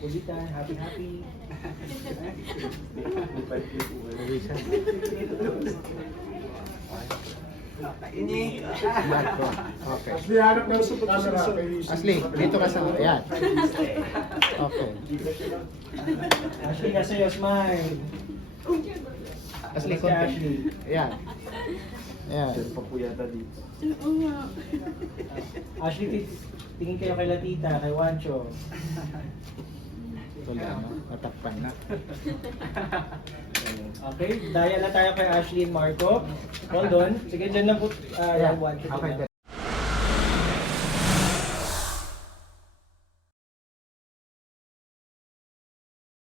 Kulitan, happy. Ini. Okay. Asli, hanap na sa camera. Asli, dito ka sa... Ayan. Okay. Ashley, nasa iyo, smile. Asli, Si konti. Ashley. Ayan. Ayan. Ashley, tingin kayo kay Latita, kay Wancho. Wala na. Natakpan na. Okay, daya na tayo kay Ashley and Marco. Hold on. Sige, dyan na po, Ayan. Wancho. Okay.